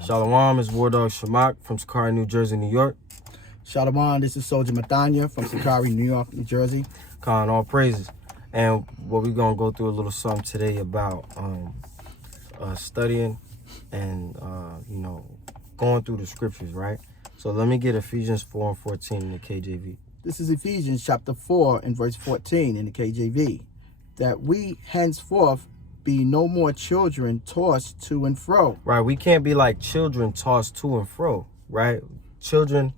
Shalom, it's War Dog Shamak from Sakari, New Jersey, New York. Shalom, this is Soldier Mathanya from Sakari, New York, New Jersey. Khan, all praises. And what we're going to go through a little something today about studying and, going through the scriptures, right? So let me get Ephesians 4 and 14 in the KJV. This is Ephesians chapter 4 and verse 14 in the KJV. That we henceforth be no more children tossed to and fro. Right, we can't be like children tossed to and fro, right? Children,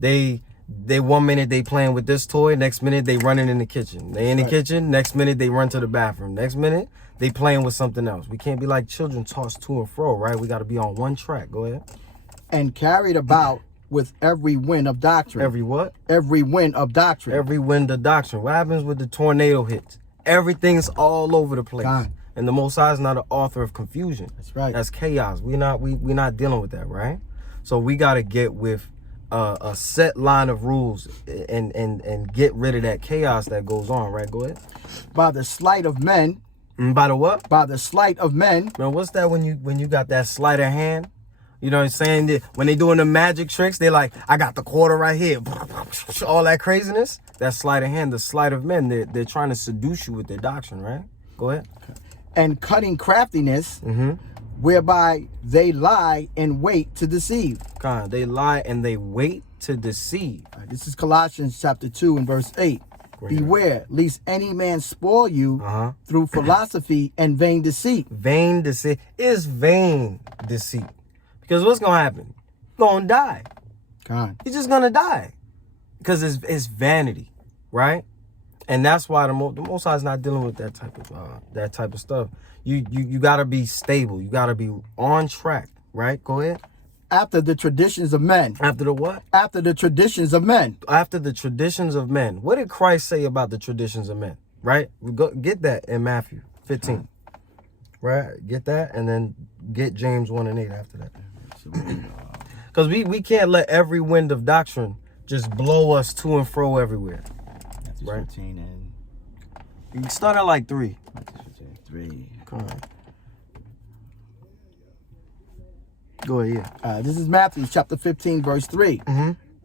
they 1 minute they playing with this toy, next minute they running in the kitchen. They in the kitchen, next minute they run to the bathroom. Next minute they playing with something else. We can't be like children tossed to and fro, right? We got to be on one track. Go ahead. And carried about with every wind of doctrine. Every what? Every wind of doctrine. Every wind of doctrine. What happens with the tornado hits? Everything's all over the place. God. And the Most High is not an author of confusion. That's right. That's chaos. We're not dealing with that, right? So we got to get with a set line of rules and get rid of that chaos that goes on, right? Go ahead. By the sleight of men. By the what? By the sleight of men. Man, what's that when you got that sleight of hand? You know what I'm saying? When they doing the magic tricks, they like, I got the quarter right here. All that craziness. That sleight of hand, the sleight of men. They're trying to seduce you with their doctrine, right? Go ahead. And cunning craftiness, whereby they lie and wait to deceive. God, they lie and they wait to deceive. Right, this is Colossians chapter 2 and verse 8. Beware, lest any man spoil you through philosophy and vain deceit. Vain deceit is vain deceit. Because what's going to happen? You're going to die. God. You're just going to die. Because it's vanity, right? And that's why the Most High is not dealing with that type of stuff. You got to be stable. You got to be on track, right? Go ahead. After the traditions of men. After the what? After the traditions of men. After the traditions of men. What did Christ say about the traditions of men? Right? Get that in Matthew 15. Right? Get that, and then get James 1 and 8 after that. Because we can't let every wind of doctrine just blow us to and fro everywhere. Right? 15 and You can start at like 3. 3. Come on. Go ahead, yeah. This is Matthew chapter 15, verse 3.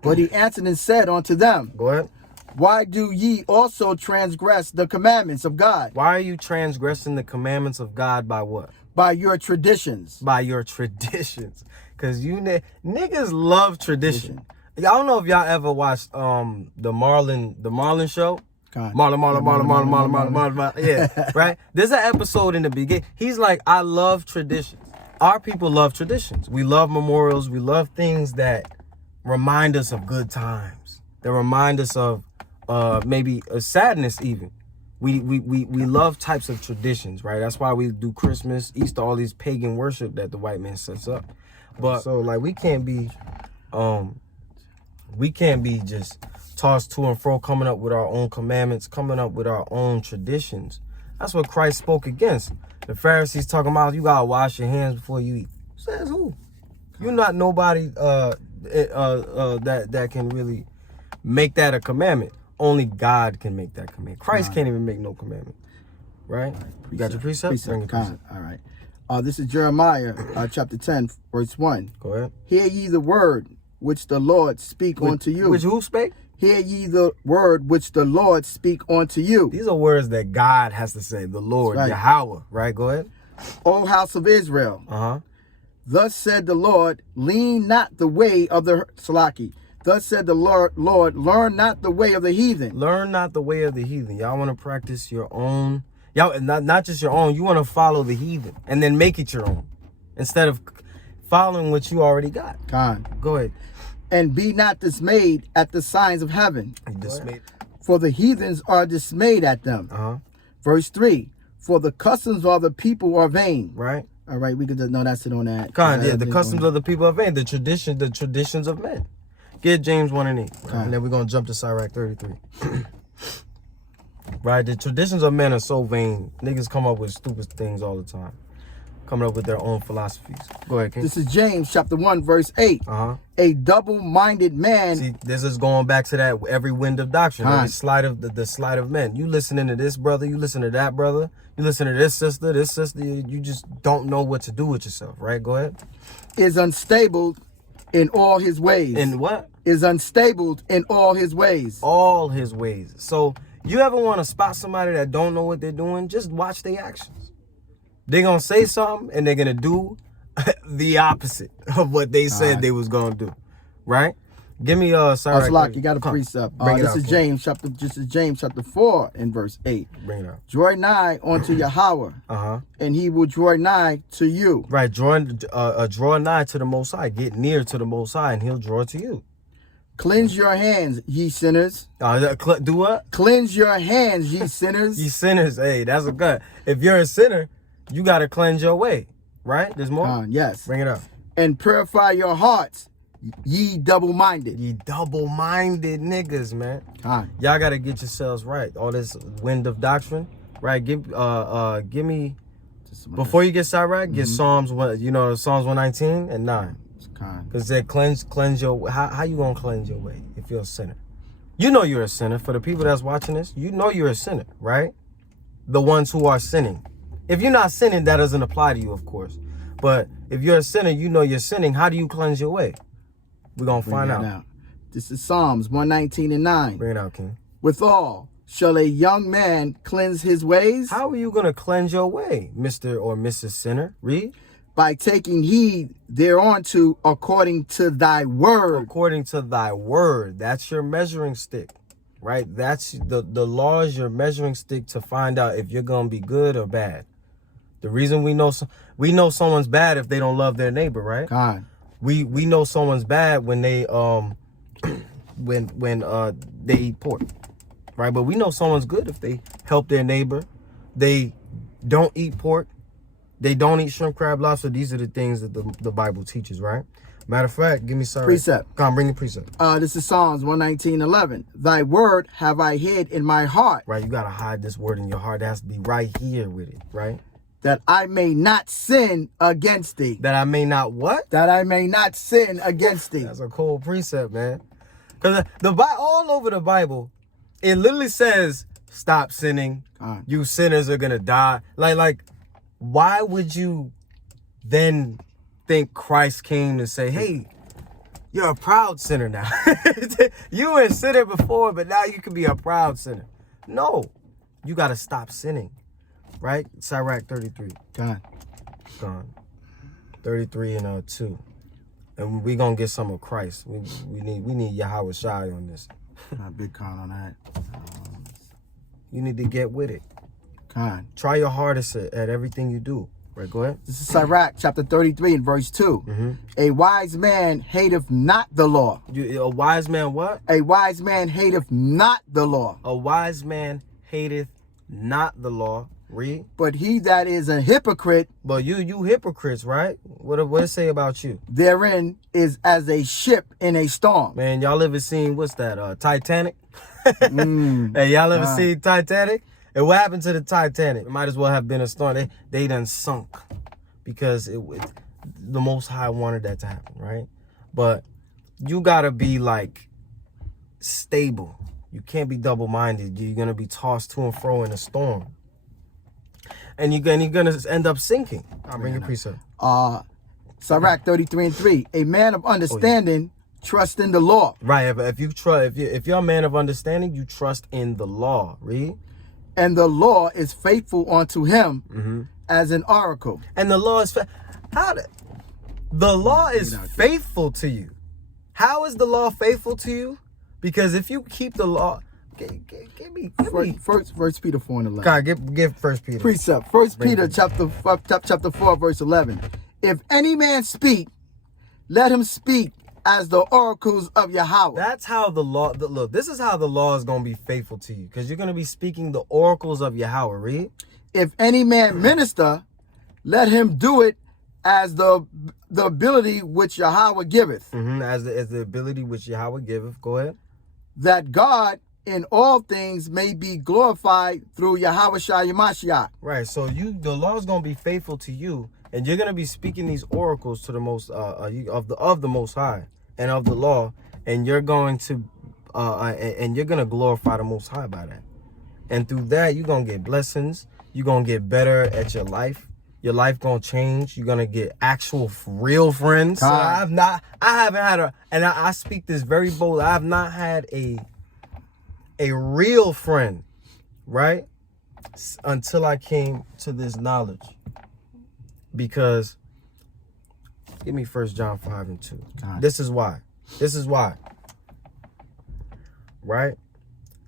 But he answered and said unto them, Go ahead. Why do ye also transgress the commandments of God? Why are you transgressing the commandments of God by what? By your traditions. By your traditions. Because niggas love tradition. I don't know if y'all ever watched the Marlin show. Marlin. Yeah, right? There's an episode in the beginning. He's like, I love traditions. Our people love traditions. We love memorials. We love things that remind us of good times. That remind us of maybe a sadness even. We love types of traditions, right? That's why we do Christmas, Easter, all these pagan worship that the white man sets up. But so like we can't be just tossed to and fro, coming up with our own commandments, coming up with our own traditions. That's what Christ spoke against. The Pharisees talking about you gotta wash your hands before you eat. Says who? You're not nobody that can really make that a commandment. Only God can make that commandment. Christ can't even make no commandment. Right? You got your precepts? Precept. All right. This is Jeremiah chapter 10, verse 1. Go ahead. Hear ye the word which the Lord speak unto you. Which who spake? Hear ye the word which the Lord speak unto you. These are words that God has to say. The Lord, right. Yahweh. Right? Go ahead. O house of Israel. Thus said the Lord, lean not the way of the Salaki. Thus said the Lord, learn not the way of the heathen. Learn not the way of the heathen. Y'all want to practice your own. Y'all not just your own. You want to follow the heathen and then make it your own instead of following what you already got. God. Go ahead. And be not dismayed at the signs of heaven. Dismayed. For the heathens are dismayed at them. Verse 3. For the customs of the people are vain. Right. All right, we could just know that's it on that. Yeah, the customs of the people are vain. The traditions of men. Get James 1 and 8. Right? And then we're going to jump to Sirach 33. Right? The traditions of men are so vain. Niggas come up with stupid things all the time. coming up with their own philosophies. Go ahead, King. This is James chapter 1, verse 8. A double-minded man. See, this is going back to that every wind of doctrine, every sleight of the sleight of men. You listening to this brother, you listen to that brother, you listen to this sister, you just don't know what to do with yourself, right? Go ahead. Is unstable in all his ways. In what? Is unstable in all his ways. All his ways. So you ever want to spot somebody that don't know what they're doing? Just watch their actions. They're going to say something and they're going to do the opposite of what they said they was going to do. Right? Give me Lock, you got a precept. This is James chapter 4 and verse 8. Bring it up. Draw nigh unto Yahweh, and he will draw nigh to you. Right, draw nigh to the Most High. Get near to the Most High, and he'll draw to you. Cleanse your hands, ye sinners. Do what? Cleanse your hands, ye sinners. Ye sinners. Hey, that's a good. If you're a sinner, you got to cleanse your way. Right? There's more? Yes. Bring it up. And purify your hearts, ye double-minded. Ye double-minded niggas, man. Y'all got to get yourselves right. All this wind of doctrine. Right? Give me, before you get sidetracked, get Psalms 119 and 9. Because they cleanse your, how you gonna cleanse your way if you're a sinner? You know you're a sinner. For the people that's watching this, you know you're a sinner, right? The ones who are sinning. If you're not sinning, that doesn't apply to you, of course. But if you're a sinner, you know you're sinning. How do you cleanse your way? We're gonna find out. This is Psalms 119 and 9. Bring it out, King. Withal, shall a young man cleanse his ways? How are you gonna cleanse your way, Mr. or Mrs. Sinner? Read. By taking heed thereunto according to thy word. According to thy word. That's your measuring stick, right? That's the law is your measuring stick to find out if you're going to be good or bad. The reason we know someone's bad if they don't love their neighbor, right? God. We know someone's bad when they they eat pork, right? But we know someone's good if they help their neighbor. They don't eat pork. They don't eat shrimp, crab, lobster. These are the things that the Bible teaches, right? Matter of fact, give me some precept. Come on, bring the precept. This is Psalms 119:11. Thy word have I hid in my heart. Right, you gotta hide this word in your heart. It has to be right here with it, right? That I may not sin against thee. That I may not what? That I may not sin against thee. That's a cool precept, man. Because all over the Bible, it literally says, "Stop sinning. You sinners are gonna die." Like. Why would you then think Christ came to say, hey, you're a proud sinner now? You were a sinner before, but now you can be a proud sinner. No, you got to stop sinning, right? Sirach 33. Gone. 33 and 2. And we're going to get some of Christ. We need Yahweh Shai on this. Big con on that. You need to get with it. Try your hardest at everything you do. Right, go ahead. This is Sirach chapter 33 and verse 2. A wise man hateth not the law. A wise man what? A wise man hateth not the law. A wise man hateth not the law. Read. But he that is a hypocrite. But you hypocrites, right? What it say about you? Therein is as a ship in a storm. Man, y'all ever seen, what's that, Titanic? Hey, y'all ever seen Titanic? And what happened to the Titanic? It might as well have been a storm. They done sunk because the Most High wanted that to happen, right? But you gotta be like stable. You can't be double-minded. You're gonna be tossed to and fro in a storm, and you're gonna end up sinking. I'll bring your precept. Sirach 33 and 3. A man of understanding trust in the law. Right. If you're a man of understanding, you trust in the law. Read. And the law is faithful unto him as an oracle. And the law is the law is faithful to you. How is the law faithful to you? Because if you keep the law, give me. First Peter 4 and 11. God, give First Peter. Precept. First Peter chapter 4 verse 11. If any man speak, let him speak as the oracles of Yahweh. That's how the law, look, this is how the law is going to be faithful to you. Because you're going to be speaking the oracles of Yahweh. Read. If any man minister, let him do it as the ability which Yahweh giveth. As the ability which Yahweh giveth. Go ahead. That God in all things may be glorified through Yahweh Shai Mashiach. Right. So the law is going to be faithful to you and you're gonna be speaking these oracles to the most of the Most High and of the law, and you're going to and you're gonna glorify the Most High by that. And through that, you're gonna get blessings. You're gonna get better at your life. Your life gonna change. You're gonna get actual real friends. So I haven't had and I speak this very bold. I have not had a real friend, right? Until I came to this knowledge. Because give me 1 John 5:2. This is why. Right?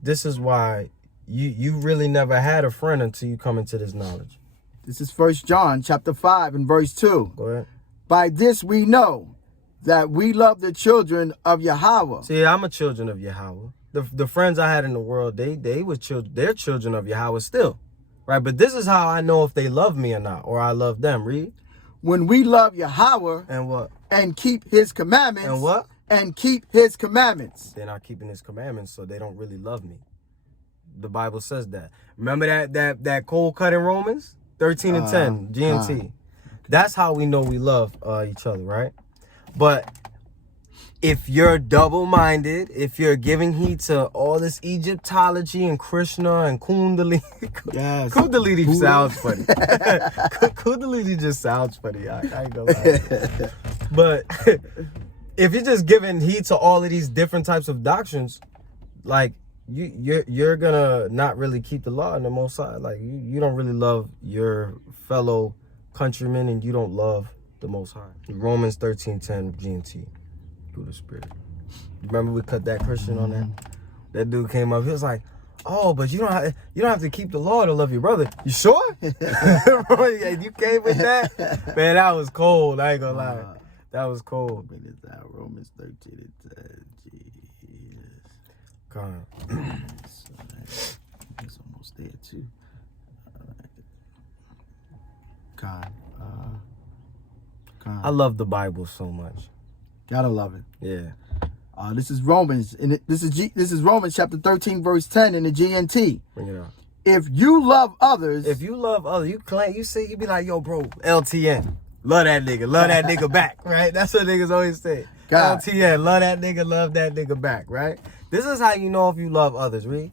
This is why you really never had a friend until you come into this knowledge. This is 1 John chapter 5 and verse 2. Go ahead. By this we know that we love the children of Yahweh. See, I'm a children of Yahweh. The friends I had in the world, they were they're children of Yahweh still. Right? But this is how I know if they love me or not, or I love them. Read. When we love Yahweh and what? And keep his commandments. And what? And keep his commandments. They're not keeping his commandments, so they don't really love me. The Bible says that. Remember that cold cut in Romans? 13 and 10, GNT. That's how we know we love each other, right? But if you're double-minded, if you're giving heed to all this Egyptology and Krishna and Kundalini, yes. Kundalini sounds funny. Kundalini just sounds funny. I ain't gonna lie. But if you're just giving heed to all of these different types of doctrines, like you're gonna not really keep the law in the Most High. Like you don't really love your fellow countrymen, and you don't love the Most High. Romans 13:10 GNT. Through the Spirit. Remember we cut that Christian on that? That dude came up. He was like, "Oh, but you don't have to keep the law to love your brother." You sure? You came with that? Man, that was cold. I ain't gonna lie. That was cold. Romans 13:10. Jesus. God. It's almost there too. God. I love the Bible so much. Gotta love it. Yeah. This is Romans, and this is Romans chapter 13 verse 10 in the GNT. Bring it up. If you love others, you be like, "Yo, bro, LTN, love that nigga back," right? That's what niggas always say. God. LTN, love that nigga back, right? This is how you know if you love others, read.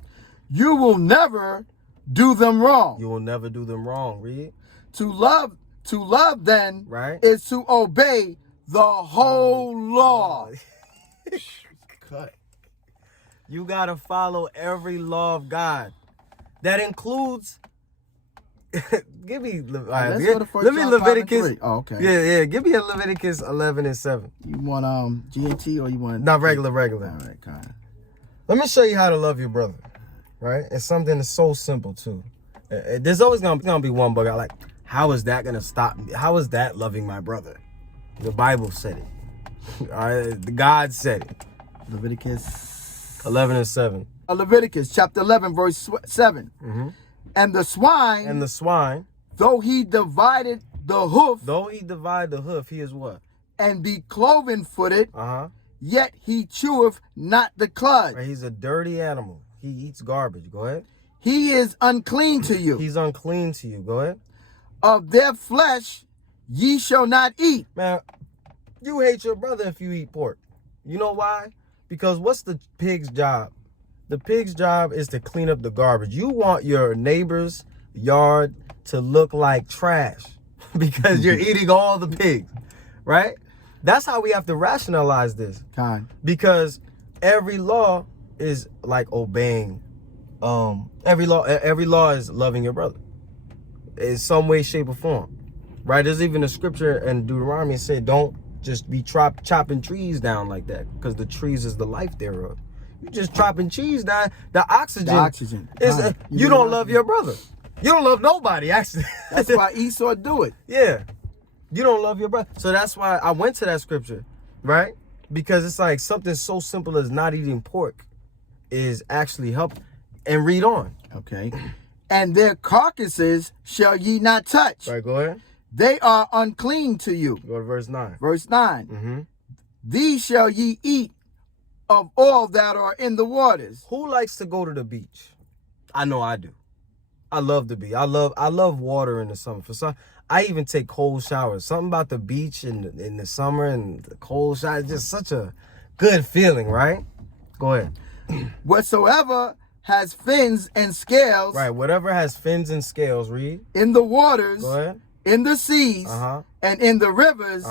You will never do them wrong. You will never do them wrong, read. To love then, right, is to obey the whole law. Cut. You gotta follow every law of God. That includes. Give me. Let me Leviticus. Oh, okay. Yeah. Give me a Leviticus 11 and 7. You want GNT or you want? Not regular. All right, kind of. Let me show you how to love your brother. Right? It's something that's so simple too. There's always gonna be one bug out. Like, how is that gonna stop me? How is that loving my brother? The Bible said it. All right, God said it. Leviticus 11 and 7. Leviticus chapter 11 verse 7. Mm-hmm. And the swine, though he divided the hoof, he is what? And be cloven-footed, yet he cheweth not the cud. Right, he's a dirty animal. He eats garbage. Go ahead. He is unclean to you. He's unclean to you. Go ahead. Of their flesh ye shall not eat. Man, you hate your brother if you eat pork. You know why? Because what's the pig's job? The pig's job is to clean up the garbage. You want your neighbor's yard to look like trash because you're eating all the pigs, right? That's how we have to rationalize this. Because every law is like obeying. Every law is loving your brother in some way, shape, or form, right? There's even a scripture in Deuteronomy that said, don't just be chopping trees down like that, because the trees is the life thereof. You just chopping trees down. The oxygen is you don't love your brother. You don't love nobody, actually. That's why Esau do it. Yeah. You don't love your brother. So that's why I went to that scripture, right? Because it's like something so simple as not eating pork is actually help. And read on. Okay. And their carcasses shall ye not touch. Right, go ahead. They are unclean to you. Go to verse 9. Verse 9. Mm-hmm. These shall ye eat of all that are in the waters. Who likes to go to the beach? I know I do. I love the beach. I love water in the summer. For some, I even take cold showers. Something about the beach in the summer and the cold shower, it's just such a good feeling, right? Go ahead. Whatsoever has fins and scales. Right, whatever has fins and scales, read. In the waters. Go ahead. In the seas. And in the rivers.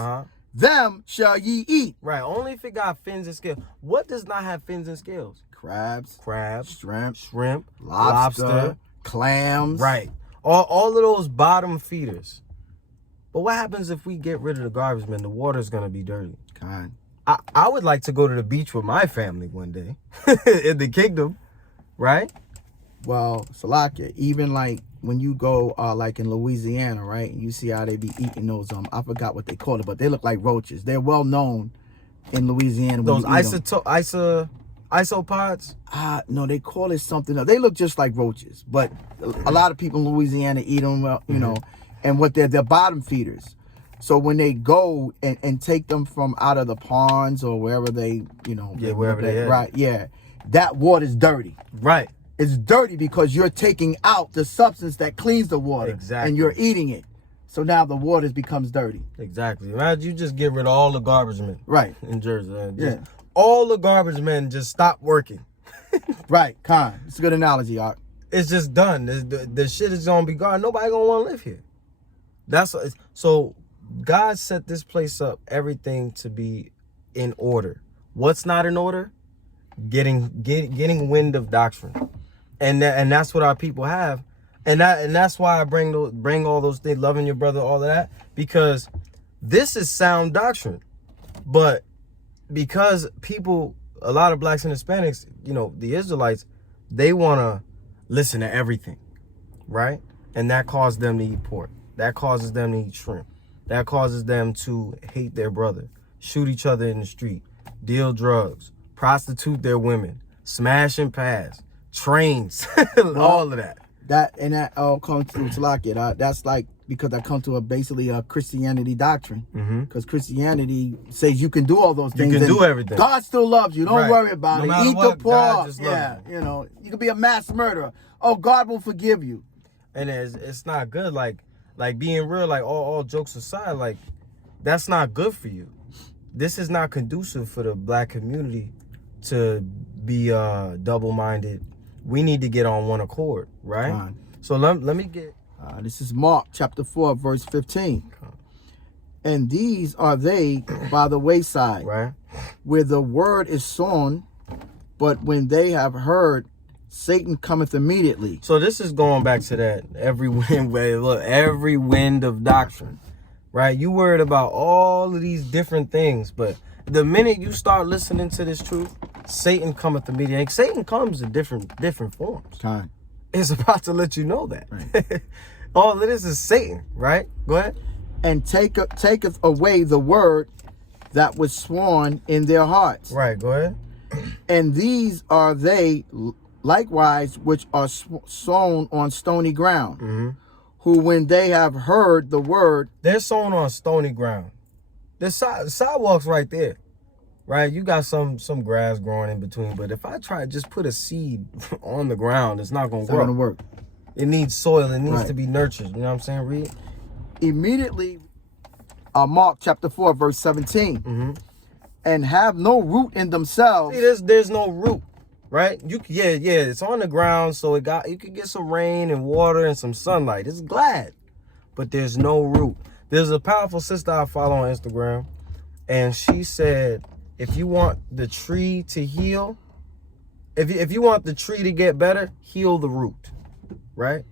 Them shall ye eat. Right, only if it got fins and scales. What does not have fins and scales? Crabs. Shrimp. Lobster. Clams. Right. All of those bottom feeders. But what happens if we get rid of the garbage, man? The water's going to be dirty. I would like to go to the beach with my family one day in the kingdom, right? Well, Salakia, even like when you go like in Louisiana, right? You see how they be eating those, I forgot what they call it, but they look like roaches. They're well known in Louisiana. Those isopods? No, they call it something else. They look just like roaches, but a lot of people in Louisiana eat them, you know, and what they're bottom feeders. So when they go and take them from out of the ponds or wherever they, you know, wherever they are. Right, yeah, that water's dirty. Right. It's dirty because you're taking out the substance that cleans the water. Exactly. And you're eating it. So now the water becomes dirty. Exactly. Imagine you just get rid of all the garbage men. Right. In Jersey. Yeah. All the garbage men just stop working. Right, Khan. It's a good analogy, Art. It's just done. The shit is gonna be gone. Nobody gonna want to live here. So God set this place up, everything to be in order. What's not in order? Getting wind of doctrine, and that's what our people have, and that's why I bring all those things, loving your brother, all of that, because this is sound doctrine, but because people, a lot of blacks and Hispanics, you know, the Israelites, they want to listen to everything, right? And that causes them to eat pork. That causes them to eat shrimp. That causes them to hate their brother, shoot each other in the street, deal drugs, prostitute their women, smash and pass, trains, all of that. That all comes to Talakia. That's like, because I come to basically a Christianity doctrine. Because Christianity says you can do all those things. You can do everything. God still loves you. Don't worry about it. Eat the poor. Yeah, you know, you could be a mass murderer. Oh, God will forgive you. And it's not good. Like being real, like all jokes aside, like that's not good for you. This is not conducive for the black community to be double-minded. We need to get on one accord, right? So let me get... this is Mark chapter 4, verse 15. And these are they by the wayside, right, where the word is sown, but when they have heard, Satan cometh immediately. So this is going back to that every wind of doctrine, right? You worried about all of these different things, but the minute you start listening to this truth, Satan cometh immediately. And Satan comes in different forms. It's about to let you know that. Right. All it is Satan, right? Go ahead. And taketh away the word that was sworn in their hearts. Right, go ahead. And these are they likewise which are sown on stony ground, who when they have heard the word... They're sown on stony ground. The sidewalk's right there, right? You got some grass growing in between, but if I try to just put a seed on the ground, it's not going to grow. It's not going to work. It needs soil. It needs to be nurtured. You know what I'm saying? Read. Immediately, Mark chapter 4, verse 17. And have no root in themselves. See, there's no root, right? It's on the ground, so you could get some rain and water and some sunlight. It's glad, but there's no root. There's a powerful sister I follow on Instagram, and she said, if you want the tree to heal, if you want the tree to get better, heal the root, right?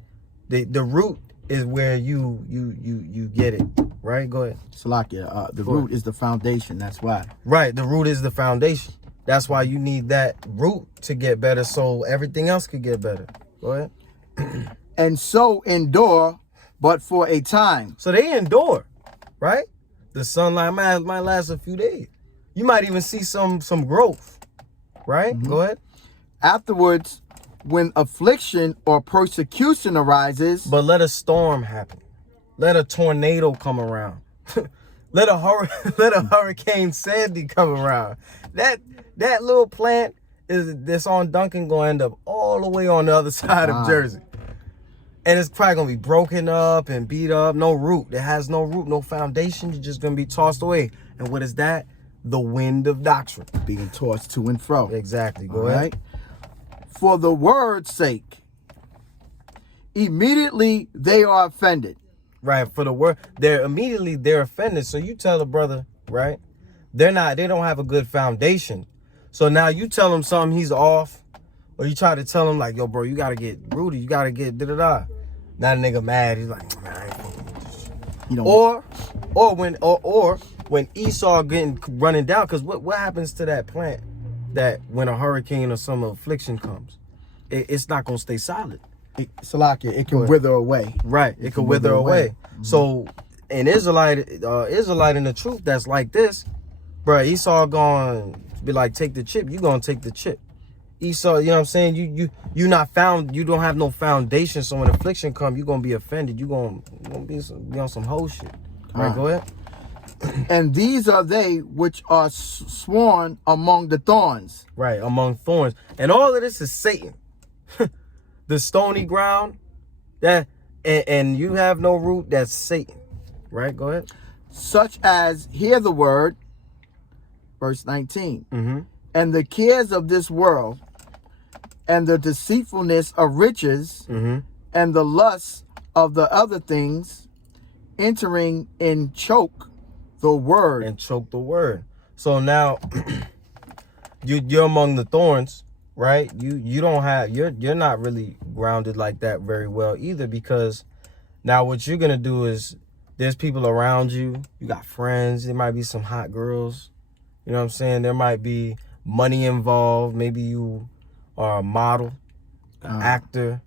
The root is where you get it, right? Go ahead. Salakia, the root is the foundation, that's why. Right, the root is the foundation. That's why you need that root to get better so everything else could get better. Go ahead. And so endure, but for a time. So they endure, right? The sunlight might last a few days. You might even see some growth, right? Go ahead. Afterwards, when affliction or persecution arises. But let a storm happen. Let a tornado come around. let a Hurricane Sandy come around. That little plant that's on Duncan gonna end up all the way on the other side of Jersey. And it's probably going to be broken up and beat up. No root. It has no root, no foundation. You're just going to be tossed away. And what is that? The wind of doctrine. Being tossed to and fro. Exactly. Go ahead. Right? For the word's sake, immediately they are offended. Right. For the word, they're offended. So you tell the brother, right? They don't have a good foundation. So now you tell him something, he's off. Or you try to tell him like, yo, bro, you got to get rooted. You got to get da-da-da. Now the nigga mad. He's like, man, I ain't fucking with this shit. Or when Esau getting running down, because what happens to that plant that when a hurricane or some affliction comes? It's not going to stay solid. It can wither away. Right. It can wither away. Mm-hmm. So an Israelite in the truth that's like this, bro, Esau going to be like, take the chip. You going to take the chip. Esau, you know what I'm saying? You don't have no foundation. So when affliction come, you're going to be offended. You're going to be on some whole shit. Right, go ahead. And these are they which are sworn among the thorns. Right, among thorns. And all of this is Satan. The stony ground, and you have no root, that's Satan. Right, go ahead. Such as hear the word, verse 19. Mm-hmm. And the cares of this world, and the deceitfulness of riches, mm-hmm. and the lusts of the other things, entering in choke the word. And choke the word. So now you're among the thorns, right? You're not really grounded like that very well either, because now what you're gonna do is there's people around you. You got friends. There might be some hot girls. You know what I'm saying? There might be money involved. Maybe you are a model, an actor,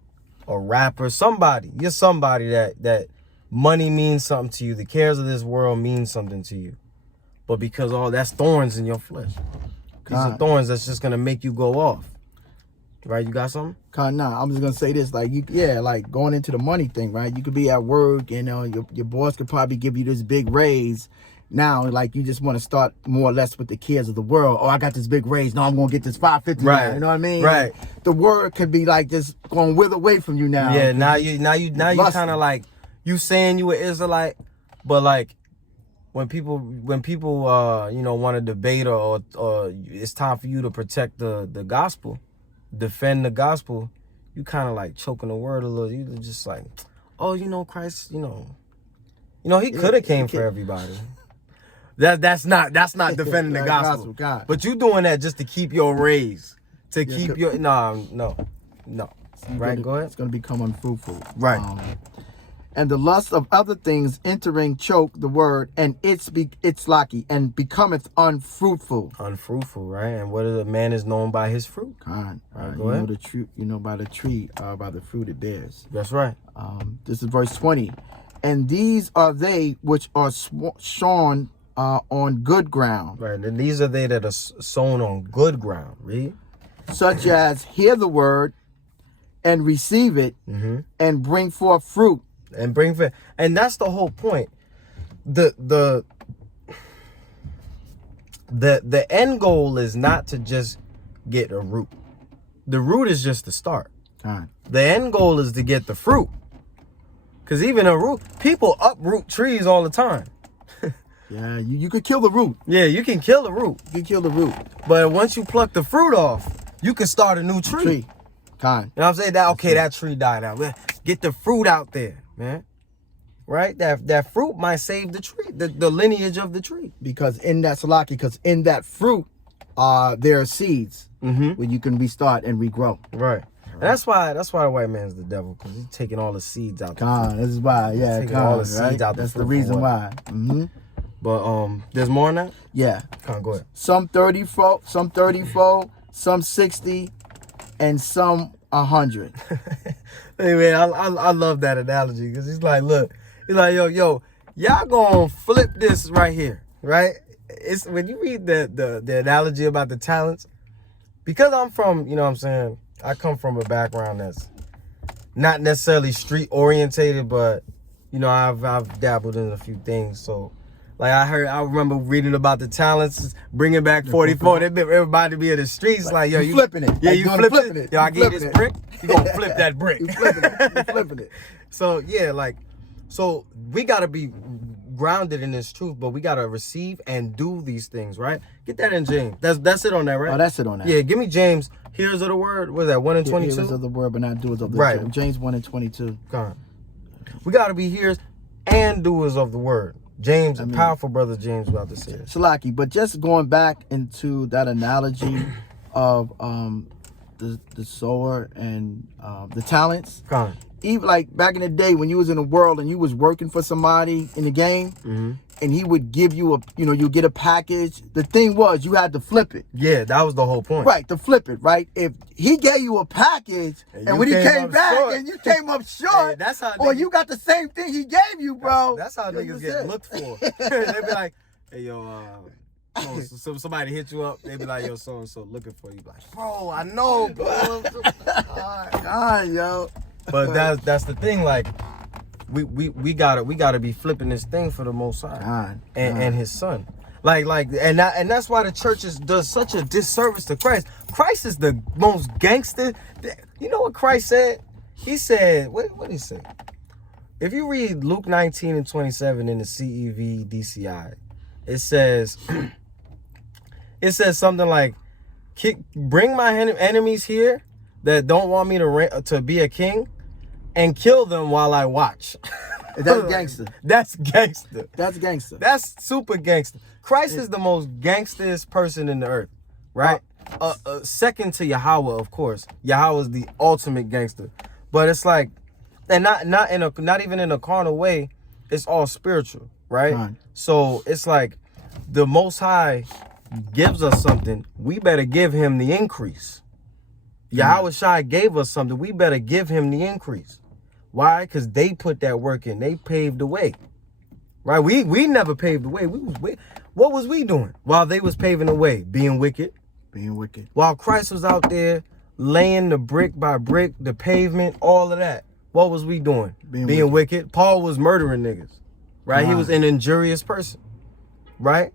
a rapper, somebody. You're somebody that money means something to you. The cares of this world mean something to you. But because all that's thorns in your flesh. These are thorns that's just gonna make you go off. Right? You got something? Nah, I'm just gonna say this, like like going into the money thing, right? You could be at work, and your boss could probably give you this big raise. Now, like, you just want to start more or less with the cares of the world. Oh, I got this big raise. No, I'm gonna get this $550. Right. You know what I mean? Right. The word could be like just going wither away from you now. Yeah. Now you kind of like, you saying you an Israelite, but like when people want to debate or it's time for you to protect the gospel, defend the gospel, you kind of like choking the word a little. You just like, oh, Christ, he could have came for everybody. That's not defending the gospel. God. But you doing that just to keep your raise, to keep your no. Right, go ahead. It's gonna become unfruitful. Right. And the lust of other things entering choke the word, and it's lucky and becometh unfruitful. Unfruitful, right? And what is a man is known by his fruit. Right, go ahead. The truth. By the tree, by the fruit it bears. That's right. This is verse 20. And these are they which are sown on good ground. Right, and these are they that are sown on good ground. Read. Such as hear the word and receive it, mm-hmm. and bring forth fruit. And that's the whole point. The end goal is not to just get a root. The root is just the start. The end goal is to get the fruit. Because even a root, people uproot trees all the time. Yeah, you could kill the root. Yeah, you can kill the root. You can kill the root. But once you pluck the fruit off, you can start a new tree. You know what I'm saying? That tree died out. Get the fruit out there, man. Right? That fruit might save the tree, the lineage of the tree. Because in that fruit, there are seeds, mm-hmm. where you can restart and regrow. Right. And that's why the white man's the devil, because he's taking all the seeds out. This is why, yeah. Taking all the seeds out. That's the reason why. Mm-hmm. But there's more than that? Yeah. Go ahead. Some 34, some 60, and some 100. Hey man, I love that analogy, because he's like, look, yo, y'all gonna flip this right here, right? It's when you read the analogy about the talents, because I'm from, you know what I'm saying, I come from a background that's not necessarily street orientated, but I've dabbled in a few things. So Like I remember reading about the talents, bringing back 44. Everybody be in the streets like, yo, you flipping it. Yeah, like you flipping it. Yo, I gave you this brick. You gonna flip that brick. You flipping it. You flipping it. So yeah, like, so we gotta be grounded in this truth, but we gotta receive and do these things, right? Get that in James. That's it on that, right? Oh, that's it on that. Yeah, give me James. Hearers of the word. What is that? 1 and 22. Hearers of the word, but not doers of the word. Right. James 1 and 22. Come on. We gotta be hearers and doers of the word. James, powerful brother James about to say it. Shalaki, but just going back into that analogy of the sower and the talents. Come on. Even like back in the day when you was in the world and you was working for somebody in the game, and he would give you you get a package. The thing was you had to flip it. Yeah, that was the whole point. Right, to flip it, right? If he gave you a package and when he came back short, and you came up short, hey, that's how or you got the same thing he gave you, bro. That's how niggas get looked for. They be like, hey, yo, so somebody hit you up, they be like, yo, so-and-so looking for you. Like, bro, I know, bro. God, yo. But that's the thing, like, we gotta be flipping this thing for the Most High and His Son, like, and that's why the church does such a disservice to Christ. Christ is the most gangster. You know what Christ said? He said, what did he say? If you read Luke 19 and 27 in the CEV DCI, it says something like, bring my enemies here that don't want me to be a king, and kill them while I watch. That's gangster. That's gangster. That's gangster. That's super gangster. Christ is the most gangsterest person in the earth, right? Second to Yahweh, of course. Yahweh is the ultimate gangster. But it's like, and not even in a carnal way, it's all spiritual, right? So it's like the Most High gives us something, we better give him the increase. Yahweh Shai gave us something, we better give him the increase. Why? Because they put that work in. They paved the way. Right? We never paved the way. What was we doing while they was paving the way? Being wicked. Being wicked. While Christ was out there laying the brick by brick, the pavement, all of that. What was we doing? Being wicked. Paul was murdering niggas. Right? He was an injurious person. Right?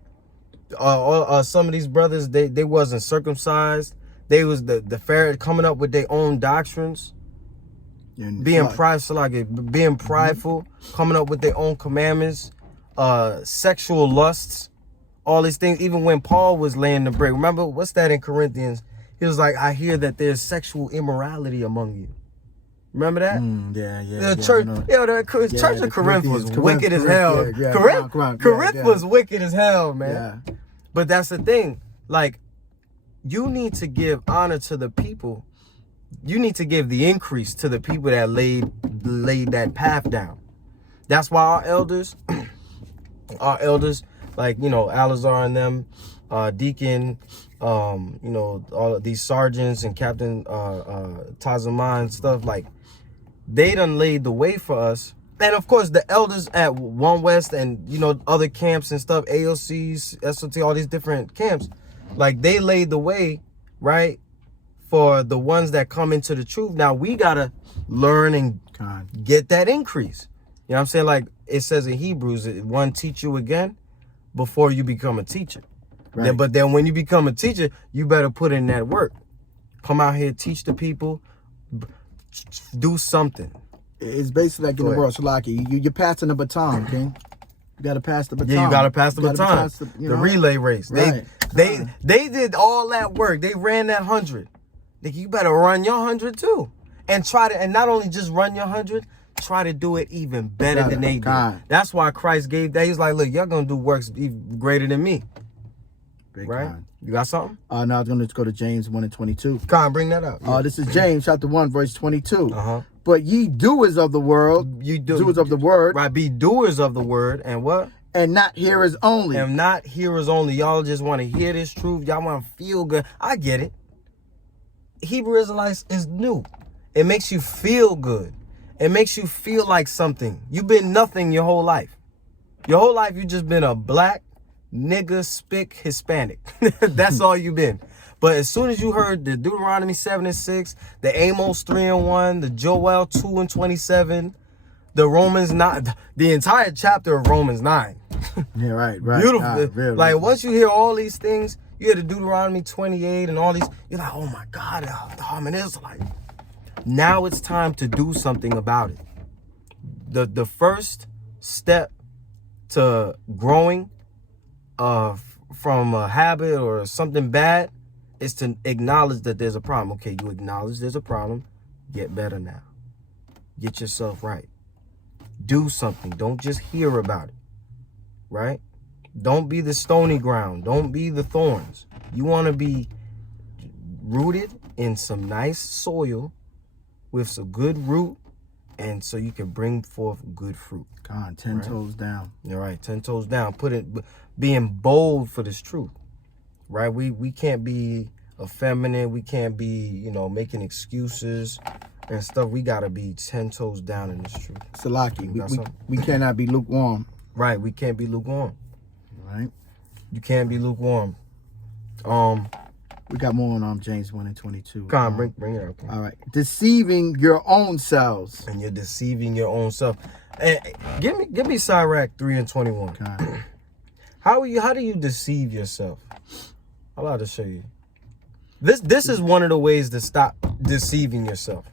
Some of these brothers, they wasn't circumcised. They was the Pharisees coming up with their own doctrines. Being prideful, coming up with their own commandments, sexual lusts, all these things. Even when Paul was laying the brick, remember what's that in Corinthians? He was like, I hear that there's sexual immorality among you. Remember that? The church, the church of Corinth was wicked as hell. Corinth was wicked as hell, man. But that's the thing, like, you need to give honor to the people. You need to give the increase to the people that laid that path down. That's why our elders, like, Alazar and them, Deacon, all of these sergeants and Captain Tazamah and stuff, like, they done laid the way for us. And of course, the elders at One West and, other camps and stuff, AOCs, SOT, all these different camps, like, they laid the way, right, for the ones that come into the truth. Now we gotta learn and get that increase. You know what I'm saying? Like it says in Hebrews, one teach you again before you become a teacher. Right. But then when you become a teacher, you better put in that work. Come out here, teach the people, do something. It's basically like in the world, Shalaki. You're passing the baton, King. You gotta pass the baton. Yeah, you gotta pass the baton. The relay race. Right. They did all that work. They ran that 100. You better run your 100 too, and not only just run your 100, try to do it even better than they did. That's why Christ gave that. He's like, look, y'all gonna do works even greater than me. Right? You got something? No, I was gonna go to James 1 and 22. Bring that up. This is James chapter 1 verse 22. But ye doers of the world, doers of the word, right? Be doers of the word, and what? And not hearers only. And not hearers only. Y'all just want to hear this truth. Y'all want to feel good. I get it. Hebrew Israelites is new. It makes you feel good. It makes you feel like something. You've been nothing your whole life. Your whole life you just been a black nigga spick Hispanic. That's all you've been. But as soon as you heard the Deuteronomy 7 and 6, the Amos 3 and 1, the Joel 2 and 27, The Romans 9, the entire chapter of Romans 9. Yeah, right. Beautiful. Like, once you hear all these things, you hear the Deuteronomy 28 and all these, you're like, oh my God, the Harmon Israelite. Now it's time to do something about it. The first step to growing from a habit or something bad is to acknowledge that there's a problem. Okay, you acknowledge there's a problem. Get better now. Get yourself right. Do something. Don't just hear about it. Right? Don't be the stony ground. Don't be the thorns. You want to be rooted in some nice soil with some good root, and so you can bring forth good fruit. God, 10 toes down. You're right, 10 toes down. Being bold for this truth. Right? We can't be effeminate. We can't be, making excuses and stuff. We gotta be 10 toes down in this truth. Salaki, we cannot be lukewarm. Right, we can't be lukewarm. Right. You can't be lukewarm. We got more on James 1 and 22. Come on, bring it up. All right. Deceiving your own selves. And you're deceiving your own self. And give me Sirach 3 and 21. Okay. How do you deceive yourself? I'm about to show you. This is one of the ways to stop deceiving yourself.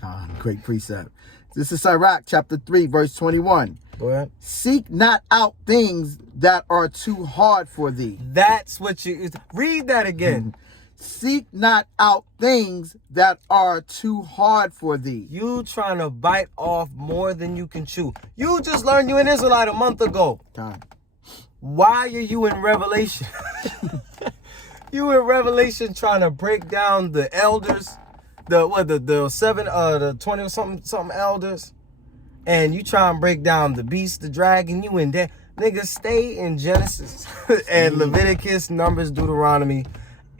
God, great precept. This is Sirach chapter 3, verse 21. Go ahead. Seek not out things that are too hard for thee. That's what you read that again. Seek not out things that are too hard for thee. You trying to bite off more than you can chew. You just learned you an Israelite a month ago. God. Why are you in Revelation? You in Revelation trying to break down the elders, the 20 something elders, and you try and break down the beast, the dragon. You in there, nigga. Stay in Genesis and Leviticus, Numbers, Deuteronomy,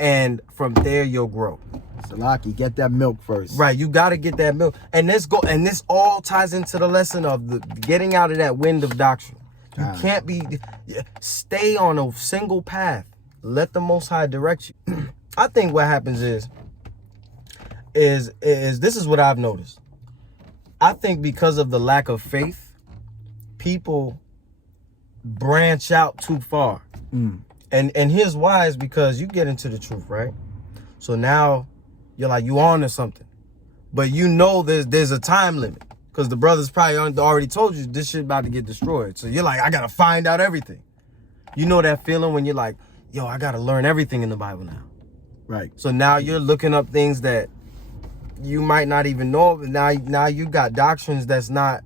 and from there you'll grow. Salaki, get that milk first. Right, you got to get that milk, and this all ties into the lesson of the getting out of that wind of doctrine. You can't stay on a single path. Let the Most High direct you. I think what happens is this is what I've noticed. I think because of the lack of faith, people branch out too far. And here's why is because you get into the truth, right? So now you're like, you on to something. But there's a time limit. Because the brothers probably already told you this shit about to get destroyed. So you're like, I got to find out everything. You know that feeling when you're like, yo, I got to learn everything in the Bible now. Right. So now you're looking up things that you might not even know. Now you got doctrines that's not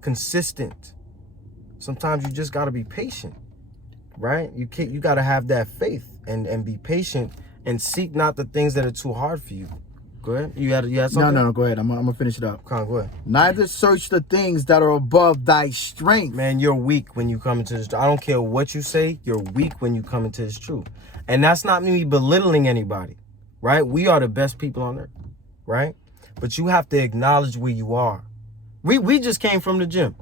consistent. Sometimes you just got to be patient, right? You got to have that faith and be patient and seek not the things that are too hard for you. Go ahead. You had something? No, go ahead. I'm gonna finish it up. Come on, go ahead. Neither search the things that are above thy strength. Man, you're weak when you come into this. I don't care what you say. You're weak when you come into this truth. And that's not me belittling anybody, right? We are the best people on earth, right? But you have to acknowledge where you are. We just came from the gym,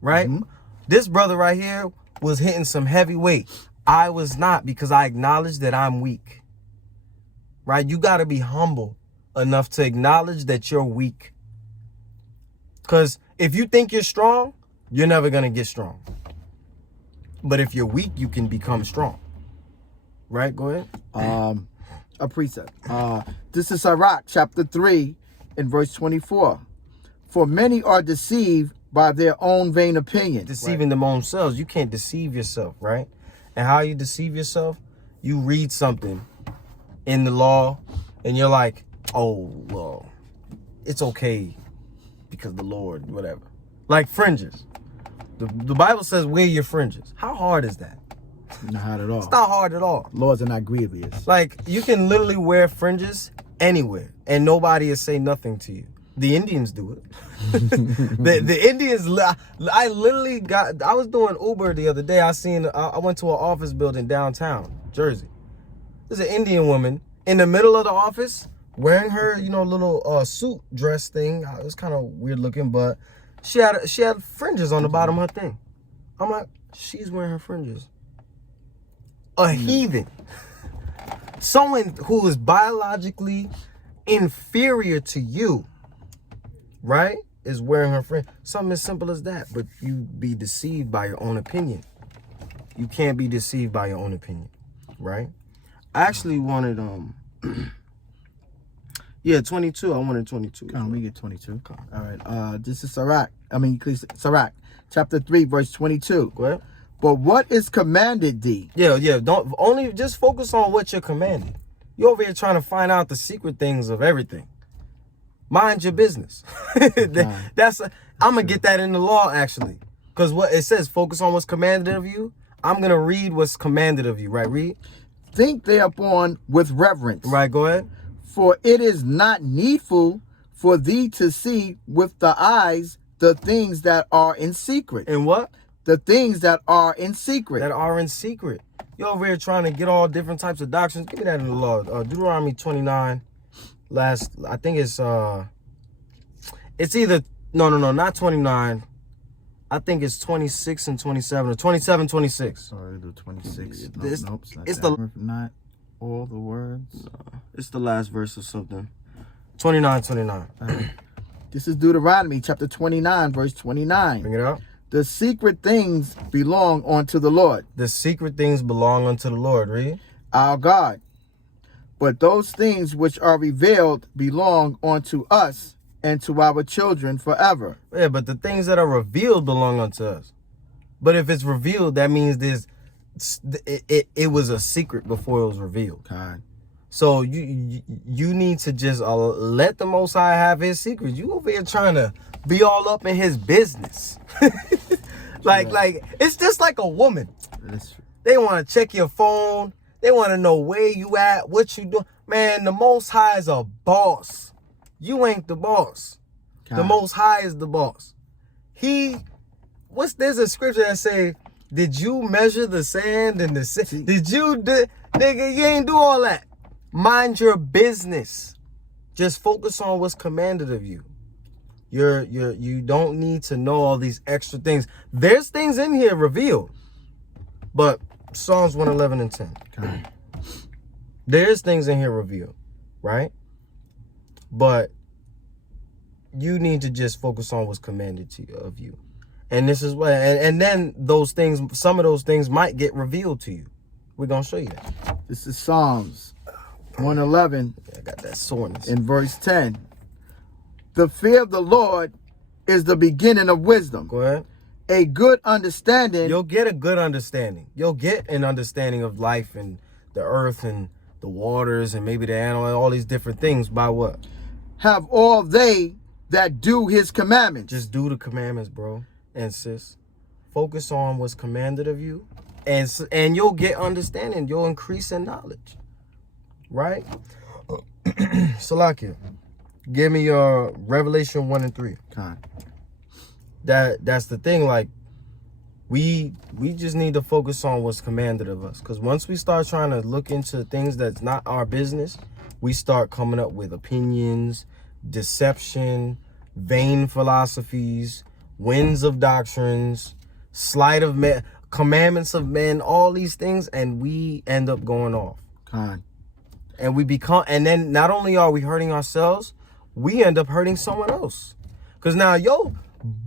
right? Mm-hmm. This brother right here was hitting some heavy weight. I was not, because I acknowledged that I'm weak, right? You got to be humble enough to acknowledge that you're weak. Because if you think you're strong, you're never going to get strong. But if you're weak, you can become strong. Right? Go ahead. A precept. This is Sirach chapter 3 and verse 24. For many are deceived by their own vain opinion. Deceiving them own selves. You can't deceive yourself, right? And how you deceive yourself? You read something in the law and you're like, oh, well, it's okay because the Lord, whatever. Like fringes. The Bible says wear your fringes. How hard is that? Not hard at all. It's not hard at all. Laws are not grievous. Like, you can literally wear fringes anywhere and nobody will say nothing to you. The Indians do it. the Indians, I was doing Uber the other day. I went to an office building downtown Jersey. There's an Indian woman in the middle of the office wearing her, little suit dress thing. It was kind of weird looking, but she had fringes on the bottom of her thing. I'm like, she's wearing her fringes. A heathen. Someone who is biologically inferior to you, right? is wearing her friend. Something as simple as that. But you be deceived by your own opinion. You can't be deceived by your own opinion, right? I actually wanted, yeah, 22. I wanted 22. Come on, we get 22. All right. This is Sirach, chapter 3, verse 22. Go ahead. But what is commanded thee? Yeah. Don't only just focus on what you're commanded. You're over here trying to find out the secret things of everything. Mind your business. I'm gonna get that in the law actually, because what it says, focus on what's commanded of you. I'm gonna read what's commanded of you. Right, read. Think thereupon with reverence. Right, go ahead. For it is not needful for thee to see with the eyes the things that are in secret. And what? The things that are in secret. That are in secret. You're over here trying to get all different types of doctrines. Give me that in the law. Deuteronomy 29. I think it's either not 29. I think it's 26 and 27 or 27, 26. Sorry, the 26. It's the not all the words. No, it's the last verse or something. 29. This is Deuteronomy chapter 29, verse 29. Bring it up. The secret things belong unto the Lord. The secret things belong unto the Lord. Read. Our God. But those things which are revealed belong unto us and to our children forever. Yeah, but the things that are revealed belong unto us. But if it's revealed, that means it was a secret before it was revealed. God. So you need to just let the Most High have his secrets. You over here trying to be all up in his business. like it's just like a woman. They want to check your phone. They want to know where you at, what you doing. Man, the Most High is a boss. You ain't the boss. God. The Most High is the boss. There's a scripture that say, did you measure the sand and the sea? Nigga, you ain't do all that. Mind your business. Just focus on what's commanded of you. You don't need to know all these extra things. There's things in here revealed. But Psalms 111 and 10. Okay. There's things in here revealed, right? But you need to just focus on what's commanded of you. And this is what, and then those things, some of those things might get revealed to you. We're going to show you that. This is Psalms 111. I got that soreness. In verse 10. The fear of the Lord is the beginning of wisdom. Go ahead. A good understanding. You'll get a good understanding. You'll get an understanding of life and the earth and the waters and maybe the animal and all these different things by what? Have all they that do his commandments. Just do the commandments, bro and sis. Focus on what's commanded of you and you'll get understanding. You'll increase in knowledge. Right? Salakia. Give me your Revelation 1 and 3. God. That's the thing. Like, we just need to focus on what's commanded of us. Because once we start trying to look into things that's not our business, we start coming up with opinions, deception, vain philosophies, winds of doctrines, sleight of men, commandments of men, all these things, and we end up going off. God. And then not only are we hurting ourselves, we end up hurting someone else. Because now,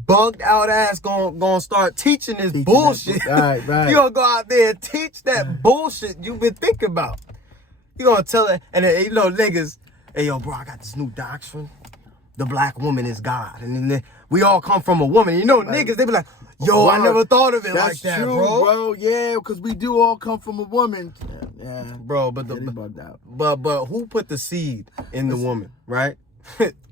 bugged out ass gonna start teaching this bullshit. Right. You gonna go out there and teach that bullshit you've been thinking about. You gonna tell it, and then, niggas, hey, yo, bro, I got this new doctrine. The black woman is God. And then we all come from a woman. Niggas, they be like, yo, I never thought of it like that, true, bro. Yeah, because we do all come from a woman. Yeah. Bro, but bugged out. But who put the seed in the woman, right?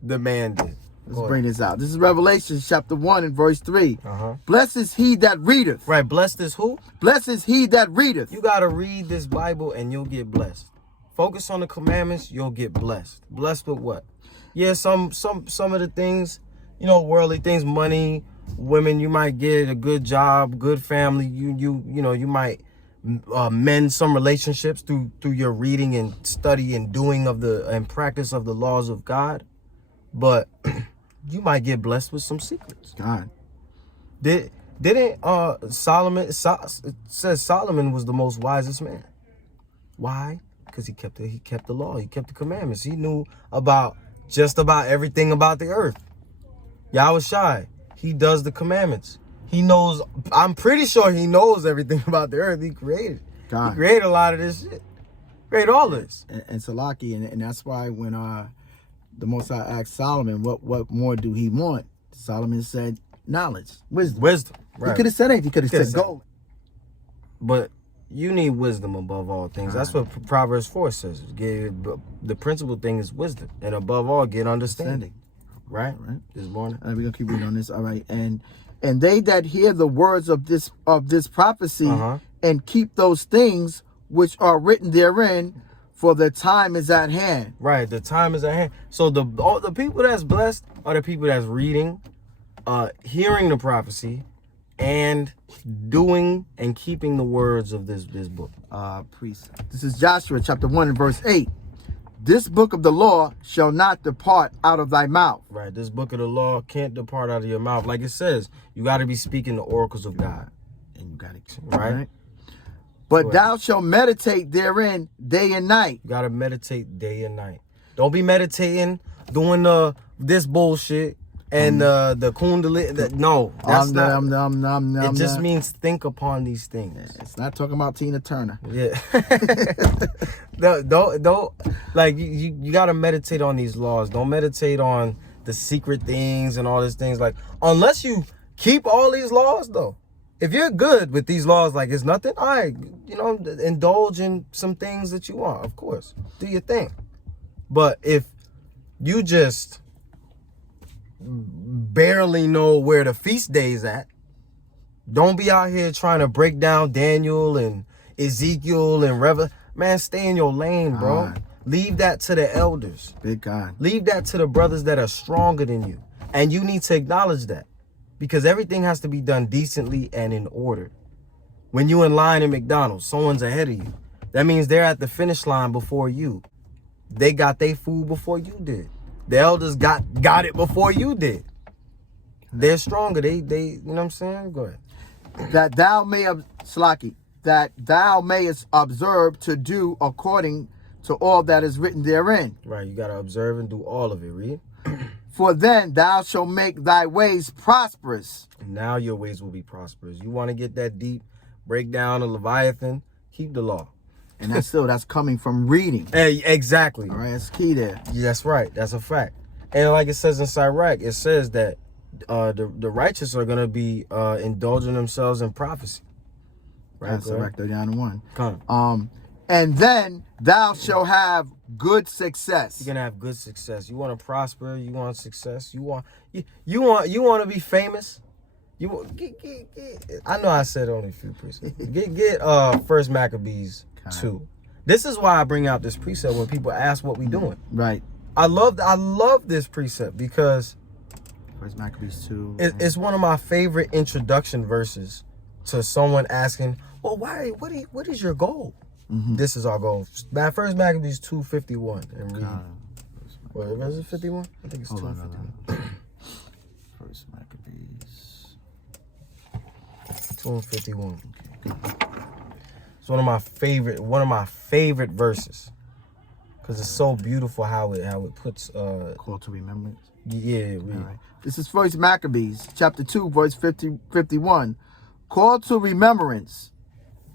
The man did. Let's bring this out. This is Revelation chapter 1 and verse 3. Uh-huh. Blessed is he that readeth. Right, blessed is who? Blessed is he that readeth. You got to read this Bible and you'll get blessed. Focus on the commandments, you'll get blessed. Blessed with what? Yeah, some of the things, worldly things, money, women, you might get a good job, good family. You might mend some relationships through your reading and study and doing and practice of the laws of God. But you might get blessed with some secrets. God. Didn't Solomon, it says Solomon was the most wisest man. Why? Because he kept the law. He kept the commandments. He knew about just about everything about the earth. Yahushai, he does the commandments. He knows, I'm pretty sure he knows everything about the earth. He created. God. He created a lot of this shit. Created all this. And Salaki, and that's why when the Most High asked Solomon, what more do he want? Solomon said, knowledge, wisdom. Wisdom, right. He could have said anything. He could have said gold. But you need wisdom above all things. That's what Proverbs 4 says. The principal thing is wisdom. And above all, get understanding. Right? This morning. We're going to keep reading on this. All right. And they that hear the words of this prophecy and keep those things which are written therein, for the time is at hand. Right. The time is at hand. So the people that's blessed are the people that's reading, hearing the prophecy, and doing and keeping the words of this book. Precept. This is Joshua chapter 1 and verse 8. This book of the law shall not depart out of thy mouth. Right. This book of the law can't depart out of your mouth. Like it says, you got to be speaking the oracles of God. And you got to, right? But thou shalt meditate therein day and night. You got to meditate day and night. Don't be meditating, doing this bullshit. And the kundalini, no, that's not. It just means think upon these things. Yeah, it's not talking about Tina Turner. Yeah. don't like you got to meditate on these laws. Don't meditate on the secret things and all these things. Like, unless you keep all these laws, though. If you're good with these laws, like it's nothing, all right, indulge in some things that you want. Of course, do your thing. But if you just barely know where the feast days at, don't be out here trying to break down Daniel and Ezekiel and man, stay in your lane, bro. Leave that to the elders. Big God. Leave that to the brothers that are stronger than you. And you need to acknowledge that, because everything has to be done decently and in order. When you in line at McDonald's, someone's ahead of you. That means they're at the finish line before you. They got their food before you did. The elders got it before you did. They're stronger. They you know what I'm saying? Go ahead. That thou mayest observe to do according to all that is written therein. Right, you got to observe and do all of it. Read. For then thou shalt make thy ways prosperous. And now your ways will be prosperous. You want to get that deep, break down a Leviathan, keep the law. And that's coming from reading. Hey, exactly. All right, that's key there. Yeah, that's right. That's a fact. And like it says in Sirach, it says that the righteous are going to be indulging themselves in prophecy. Right, that's Sirach 39:1. Come. And then thou shalt have good success. You're gonna have good success. You want to prosper. You want success. You want to be famous. You want, I know I said only a few precepts. Get First Maccabees 2. This is why I bring out this precept when people ask what we doing. Right. I love this precept because First Maccabees 2. It's one of my favorite introduction verses to someone asking, well, what is your goal? Mm-hmm. This is our goal. First Maccabees 2:51 and read. What is it? 51? I think it's 2:51. First Maccabees 2:51. Okay. It's one of my favorite verses because it's so beautiful how it puts call to remembrance. Yeah. Right. This is First Maccabees chapter 2 verse 51. Call to remembrance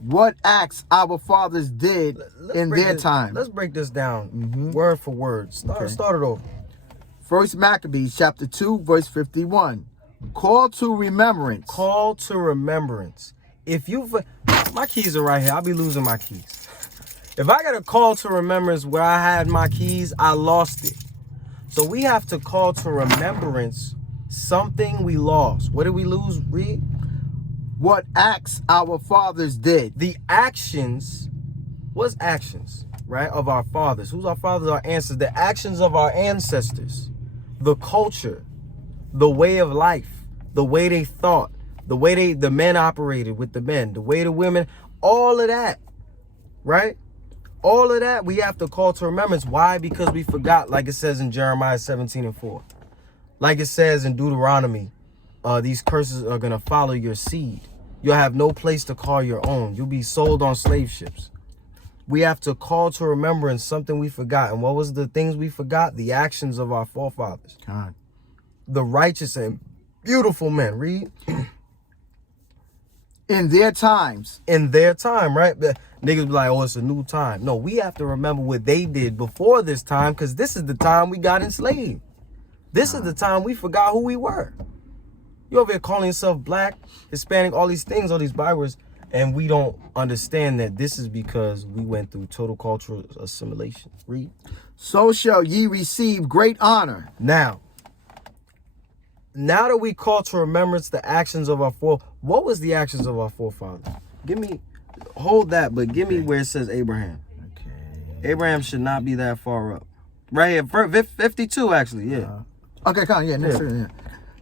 what acts our fathers did in their time. Let's break this down word for word. Start it over. First Maccabees chapter 2 verse 51. Call to remembrance. Call to remembrance. My keys are right here. I'll be losing my keys. If I got a call to remembrance where I had my keys, I lost it. So we have to call to remembrance something we lost. What did we lose? Read. What acts our fathers did. The actions, what's actions, right, of our fathers? Who's our fathers? Our ancestors. The actions of our ancestors. The culture, the way of life, the way they thought, the way the men operated with the men, the way the women, all of that, right? All of that we have to call to remembrance. Why? Because we forgot, like it says in Jeremiah 17:4. Like it says in Deuteronomy, these curses are going to follow your seed. You'll have no place to call your own. You'll be sold on slave ships. We have to call to remembrance something we forgot. And what was the things we forgot? The actions of our forefathers. God. the righteous and beautiful men. Read. In their times. In their time, right? Niggas be like, oh, it's a new time. No, we have to remember what they did before this time, because this is the time we got enslaved. This is the time we forgot who we were. You over here calling yourself black, Hispanic, all these things, all these bywords, and we don't understand that this is because we went through total cultural assimilation. Read. So shall ye receive great honor. Now that we call to remembrance the actions of our what was the actions of our forefathers? Hold that, but give me where it says Abraham. Okay. Abraham should not be that far up. Right here, 52 actually, yeah. Okay, Con,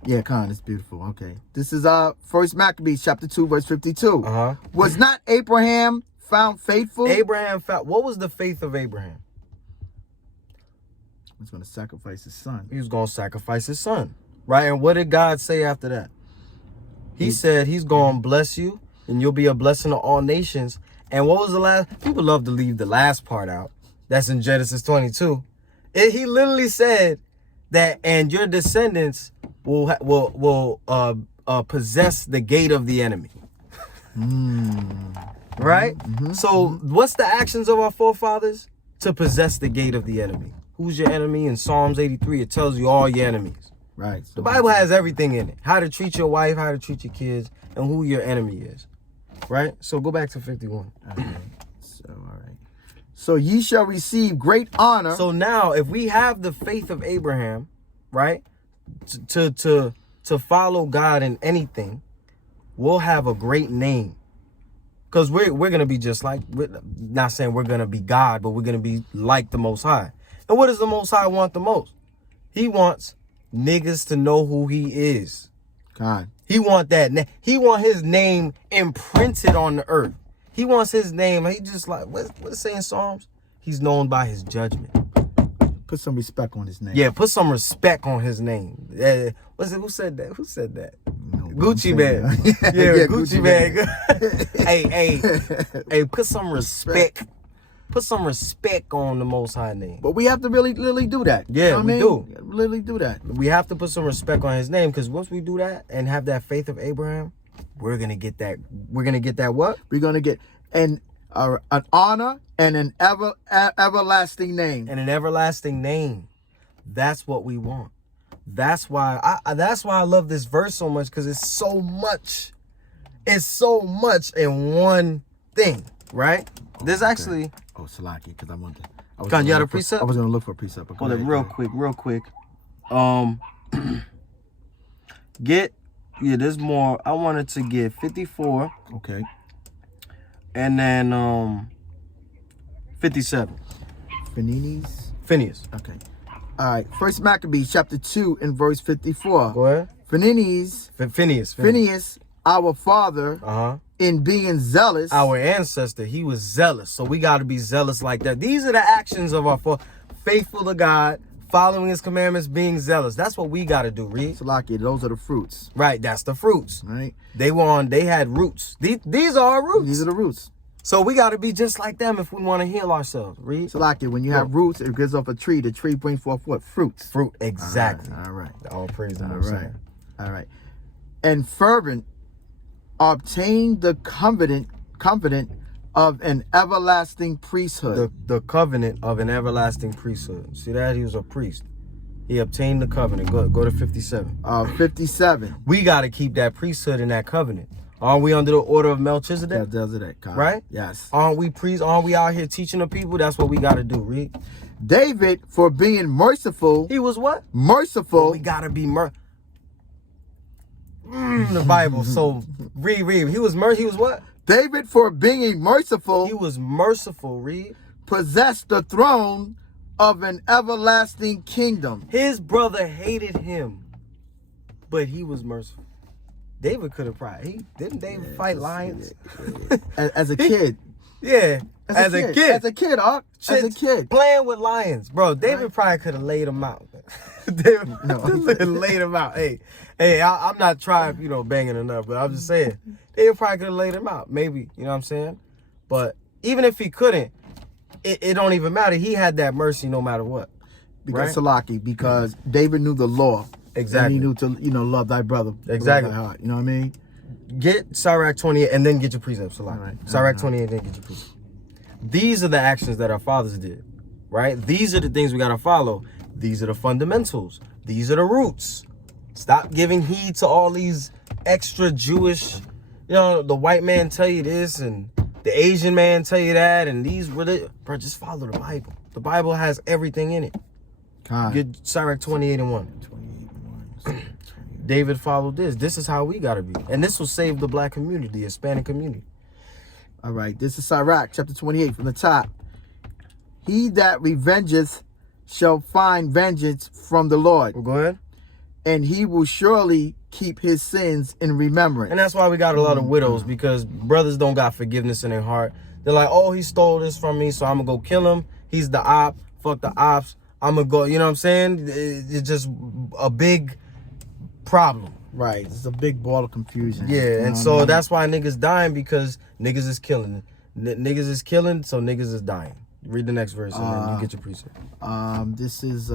yeah, Con, it's beautiful. Okay. This is First Maccabees chapter 2, verse 52. Was not Abraham found faithful? What was the faith of Abraham? He was going to sacrifice his son. He was going to sacrifice his son. Right? And what did God say after that? He said he's going to bless you and you'll be a blessing to all nations. And what was the last? People love to leave the last part out. That's in Genesis 22. He literally said that, and your descendants will possess the gate of the enemy. Right? So what's the actions of our forefathers? To possess the gate of the enemy. Who's your enemy? In Psalms 83, it tells you all your enemies. Right. The Bible has everything in it. How to treat your wife, how to treat your kids, and who your enemy is. Right? So go back to 51. Okay. So, all right. So ye shall receive great honor. So now, if we have the faith of Abraham, right, to follow God in anything, we'll have a great name. Because we're going to be just like, we're not saying we're going to be God, but we're going to be like the Most High. And what does the Most High want the most? He wants niggas to know who he is. God. He want his name imprinted on the earth. He wants his name. He just like, what it say in Psalms? He's known by his judgment. Put some respect on his name. Yeah, put some respect on his name. What's it? Who said that? Who said that? No, Gucci Man. Yeah, Gucci Man. hey, put some respect. Put some respect on the Most High name. But we have to really do that. Yeah, you know we do. Really do that. We have to put some respect on his name, because once we do that and have that faith of Abraham, we're gonna get that. We're gonna get that what? We're gonna get an honor and an everlasting name. And an everlasting name. That's what we want. That's why I love this verse so much, because it's so much. It's so much in one thing, right? There's actually. Oh, Salaki, because I wanted. Con, you had a precept? I was gonna look for a precept. Hold it real quick. There's more. I wanted to get 54. Okay. And then 57. Phineas. Okay. All right. First Maccabees chapter 2 and verse 54. Go ahead. Phineas, our father, in being zealous. Our ancestor, he was zealous. So we got to be zealous like that. These are the actions of our faithful to God, following his commandments, being zealous. That's what we got to do, Reed. Salaki, those are the fruits. Right, that's the fruits. Right. They had roots. These are our roots. These are the roots. So we got to be just like them if we want to heal ourselves, Reed. Salaki, when you have roots, it gives off a tree. The tree brings forth what? Fruits. Fruit, exactly. All right. All praise the Most High. All right. And fervent obtain the covenant of an everlasting priesthood. The covenant of an everlasting priesthood. See that? He was a priest. He obtained the covenant. Go to 57. 57. We got to keep that priesthood in that covenant. Aren't we under the order of Melchizedek? Right? Yes. Aren't we priests? Aren't we out here teaching the people? That's what we got to do, Reed. David, for being merciful. He was what? Merciful. Well, we got to be the Bible. So read. He was what? David, for being merciful. He was merciful, Reed. Possessed the throne of an everlasting kingdom. His brother hated him, but he was merciful. David could have probably. Didn't David fight lions? As a kid. Yeah. As a kid, playing with lions, bro. David probably could have laid him out. David laid him out. Hey, I'm not trying, banging enough, but I'm just saying, David probably could have laid him out. Maybe, you know what I'm saying? But even if he couldn't, it don't even matter. He had that mercy no matter what. Because David knew the law. Exactly. And he knew to, love thy brother. Exactly. Thy heart. You know what I mean? Get Sirach 28 and then get your precepts. All right. Sirach 28 and then get your precepts. These are the actions that our fathers did, right? These are the things we got to follow. These are the fundamentals. These are the roots. Stop giving heed to all these extra Jewish, the white man tell you this and the Asian man tell you that, and these really, bro, just follow the Bible. The Bible has everything in it. Get Sirach 28 and 1. 28 and 1. David followed this. This is how we got to be. And this will save the black community, the Hispanic community. All right. This is Sirach chapter 28 from the top. He that revengeth shall find vengeance from the Lord. Well, go ahead. And he will surely keep his sins in remembrance. And that's why we got a lot of widows, because brothers don't got forgiveness in their heart. They're like, oh, he stole this from me, so I'm going to go kill him. He's the op. Fuck the ops. I'm going to go, you know what I'm saying? It's just a big problem. Right. It's a big ball of confusion. Yeah, and so that's why niggas dying, because niggas is killing. Niggas is killing, so niggas is dying. Read the next verse and then you get your precept. This is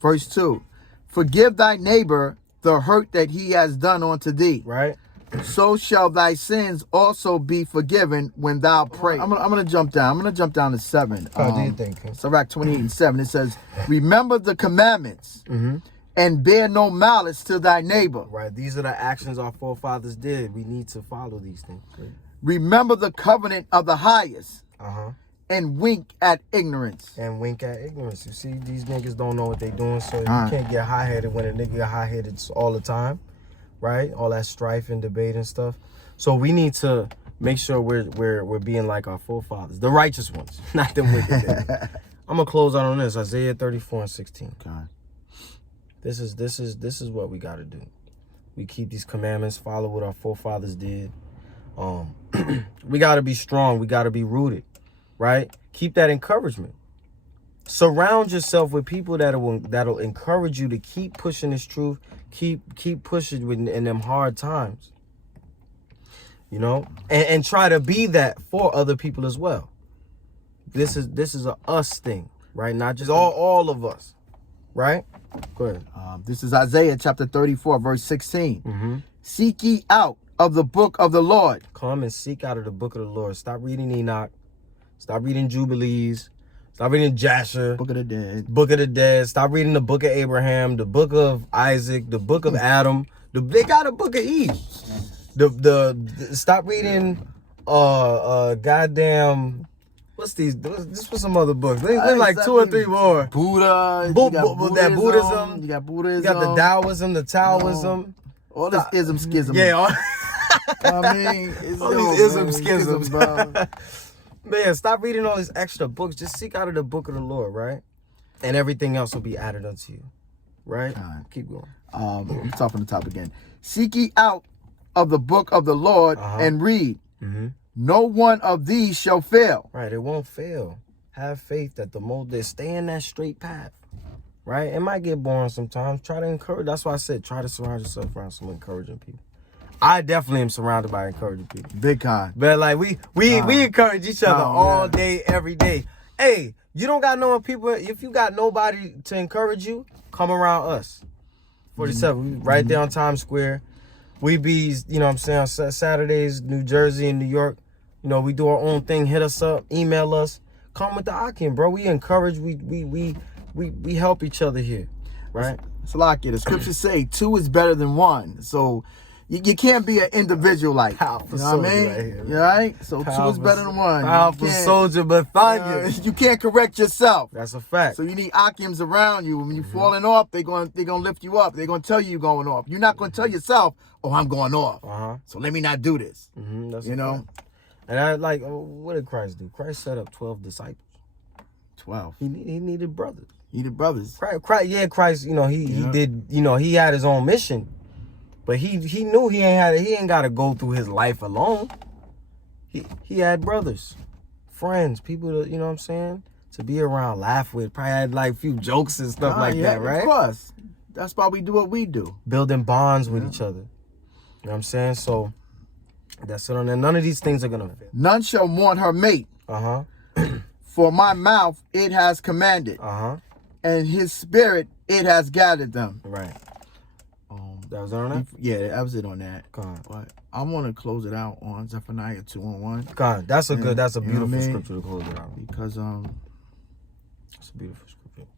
verse 2. Forgive thy neighbor the hurt that he has done unto thee. Right. So shall thy sins also be forgiven when thou pray. I'm gonna jump down. I'm gonna jump down to 7. How do you think? Sirach 28 and 7. It says, remember the commandments and bear no malice to thy neighbor. Right. These are the actions our forefathers did. We need to follow these things. Remember the covenant of the highest. Uh-huh. And wink at ignorance. And wink at ignorance. You see, these niggas don't know what they doing, so you can't get high-headed when a nigga get high-headed all the time, right? All that strife and debate and stuff. So we need to make sure we're being like our forefathers, the righteous ones, not them wicked. I'm gonna close out on this. Isaiah 34 and 16. God. This is what we got to do. We keep these commandments, follow what our forefathers did. We got to be strong. We got to be rooted, right? Keep that encouragement. Surround yourself with people that'll encourage you to keep pushing this truth, keep pushing in them hard times. And try to be that for other people as well. This is a us thing, right? Not just all of us, right? Go ahead. This is Isaiah chapter 34, verse 16. Seek ye out of the book of the Lord. Come and seek out of the book of the Lord. Stop reading Enoch. Stop reading Jubilees. Stop reading Jasher. Book of the Dead. Book of the Dead. Stop reading the book of Abraham, the book of Isaac, the book of Adam. They got a book of Eve. Stop reading goddamn. What's these? This was some other books. There's like 2 or 3 more. Buddha. That Buddhism. You got Buddhism. You got the Taoism, the Taoism. All this schism. Yeah. I mean, it's all these schisms, bro. Man, stop reading all these extra books. Just seek out of the book of the Lord, right? And everything else will be added unto you, right? Keep going. Let's start from the top again. Seek ye out of the book of the Lord and read. No one of these shall fail. Right, it won't fail. Have faith that they stay in that straight path, right? It might get boring sometimes. Try to encourage. That's why I said try to surround yourself around some encouraging people. I definitely am surrounded by encouraging people. Big time. But like we encourage each other all day, every day. Hey, you don't got no people. If you got nobody to encourage you, come around us. 47, right there on Times Square. We be, on Saturdays, New Jersey and New York. We do our own thing. Hit us up, email us. Come with the Akim, bro. We encourage. We help each other here, right? It's like it. The scriptures say 2 is better than 1. So you can't be an individual like. Powerful you know what I mean? Right here, you right? So powerful, 2 is better than 1. Powerful soldier, Bethania. You can't correct yourself. That's a fact. So you need Akims around you. When you're falling off, they're gonna lift you up. They're gonna tell you you're going off. You're not gonna tell yourself, "Oh, I'm going off." So let me not do this. That's you know. Fact. And I like, what did Christ do? Christ set up 12 disciples. 12. He needed brothers. He needed brothers. Christ. He did. He had his own mission, but he knew he ain't got to go through his life alone. He had brothers, friends, people to be around, laugh with. Probably had like a few jokes and stuff that, right? Of course. That's why we do what we do. Building bonds with each other. You know what I'm saying? So. That's it on there. None of these things are gonna fail. None shall mourn her mate. For my mouth it has commanded. And his spirit it has gathered them. Right. That was on that? Yeah, that was it on that. God. But I want to close it out on Zephaniah 2:1. God, that's a beautiful scripture to close it out. Because it's a beautiful scripture.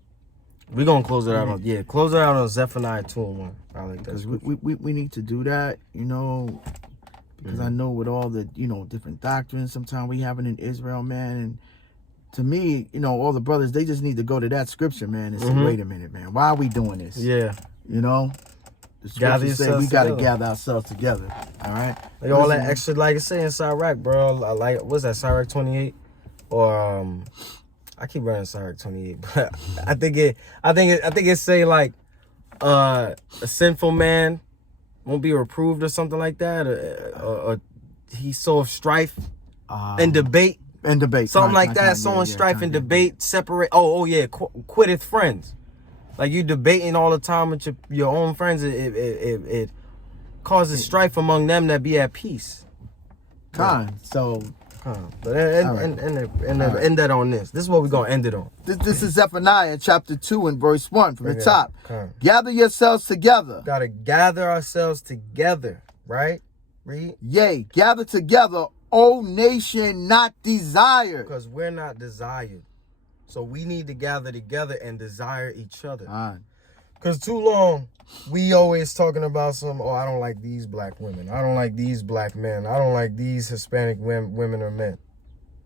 We're gonna close it out on close it out on Zephaniah 2:1. I like that. Because we need to do that, because I know with all the, different doctrines sometimes we having in Israel, man, and to me, all the brothers, they just need to go to that scripture, man, and say, wait a minute, man, why are we doing this? Yeah. The scripture say we got to gather ourselves together, all right? Like all that extra, like it's saying Sirach, bro. I like, what's that, Sirach 28? Or, I keep running Sirach 28, but I think it say like, a sinful man won't be reproved or something like that, or he's so of strife and debate. And debate. Something like that. Sowing strife and debate, separate. Quitteth friends. Like you debating all the time with your own friends, it causes strife among them that be at peace. But end that on this. This is what we're gonna end it on. This is Zephaniah chapter 2 and verse 1 from the top. Gather yourselves together. Gotta gather ourselves together, right? Read. Yea, gather together, O nation not desired. Because we're not desired. So we need to gather together and desire each other. Because too long, we always talking about I don't like these black women. I don't like these black men. I don't like these Hispanic women or men.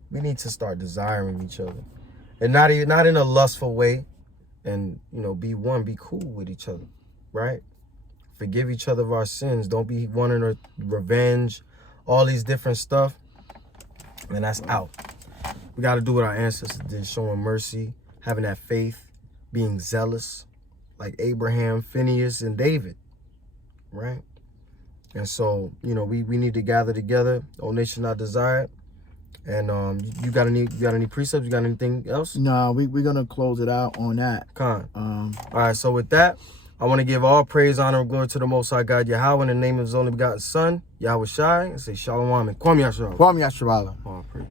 We need to start desiring each other. And not in a lustful way. And, be one, be cool with each other. Right? Forgive each other of our sins. Don't be wanting revenge. All these different stuff. And that's out. We got to do what our ancestors did, showing mercy, having that faith, being zealous, like Abraham, Phineas, and David, right? And so, we need to gather together, O nation not desired. And you got any precepts? You got anything else? No, we're gonna close it out on that. All right. So with that, I want to give all praise, honor, and glory to the Most High God Yahweh in the name of His only begotten Son, Yahweh Shai, and say Shalom and Kwam Yasharal. Kwam Yasharal. All praise.